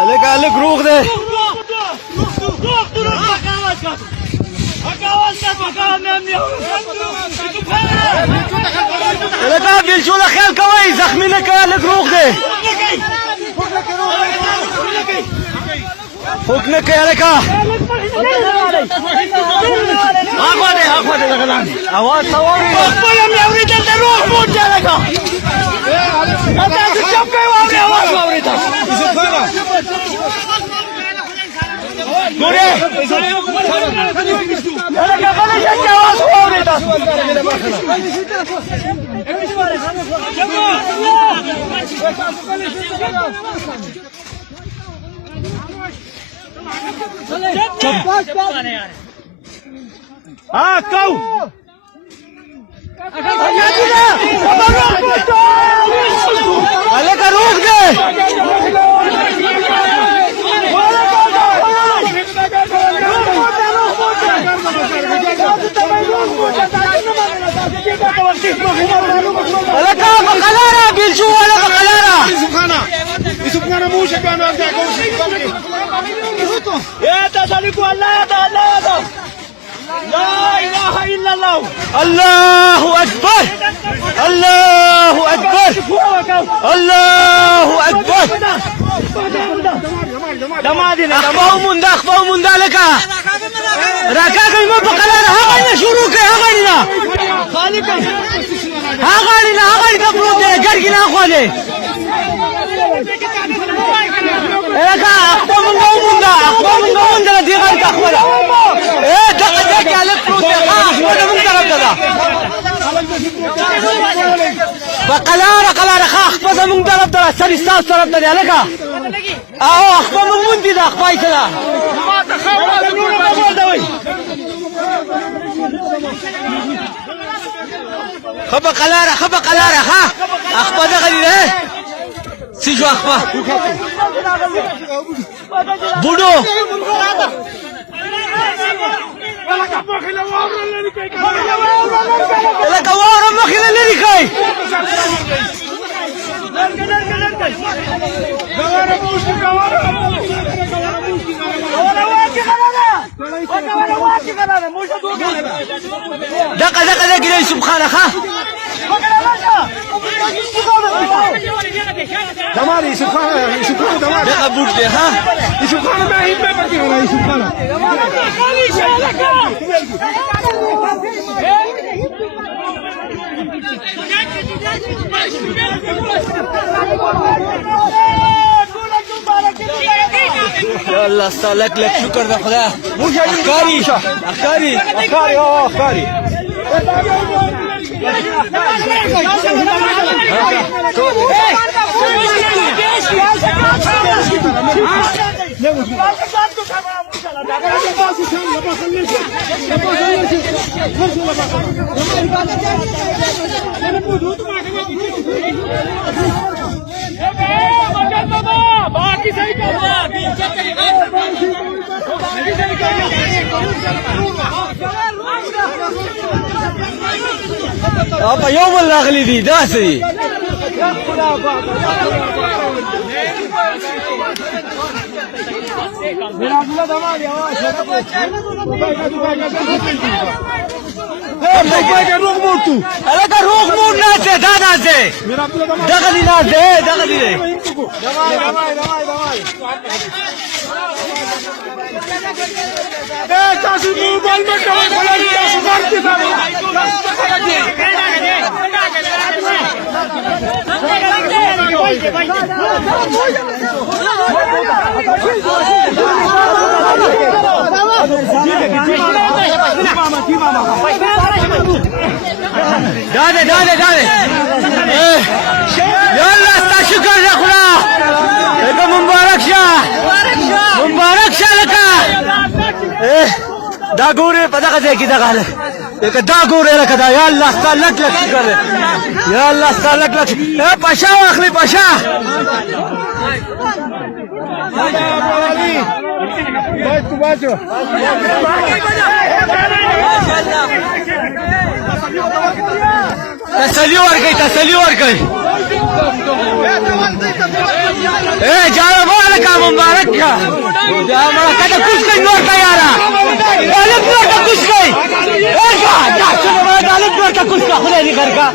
الک روغ ده الک بیلچو د خیال کوي زخمی نه کوي الک روغ ده فوق نه کوي الک هغه ده لګلان اواز ثواري خپل مې اورېدل د روغ موټ الک اته چې چپ کوي اواز اورېدل ګوره الک غلې چې اواز اورېدل ها کو الک روغ ده الک بقلاره بیلچو ولا بقلاره يوسف خان مو شكان وقت يا تسالك والله يا الله لا اله الا الله الله اكبر الله اكبر الله اكبر اخفاو من ذلك راكاك ما بقلاره هغه شروع کوي هغه نه خالق هغه کپلو دې ګرګي نه خو دې الکا اخفاو من ده دې غړ کا خو ده دغه دې الک پروت ده اخفاو من طرف ده بقلاره اخفاو من طرف ده سر استاس طرف ده الکا او اخفاو من دي ده اخفاي كده ما تخاف نور ده وي خبا قلاره ها اخبا دغلی ده سیجو اخبا بودو لکه واره مخیله لري کوي دقه گیری سبحانه ها دماري يوسف خان دماري دقه بوت ده ها يوسف خان ما هي ما بقي ولا يوسف خان يا الله استغلك لك شكر ده خدا اخكاري ابا يوم الاغلي دي داسري روغ مور ناسه دا ناسه دغلی ناسه دغلی تاسو موبایل مې کوي بلاري تاسو ورته داده يلا استا شكر يا خلا لك مبارك شه لك دا ګوره په دغه ځای کې دغه لکه دا ګوره لکه دا یا الله ستا لک شکر دی یا الله ستا لک پاشا واخلې پاشا تسلی ورکړئ جانب والے کا مبارک कहते कुछ नहीं नोट का यारा गालिब नोट का कुछ नहीं ए का जा सुनो गालिब नोट का कुछ का खुले नहीं घर का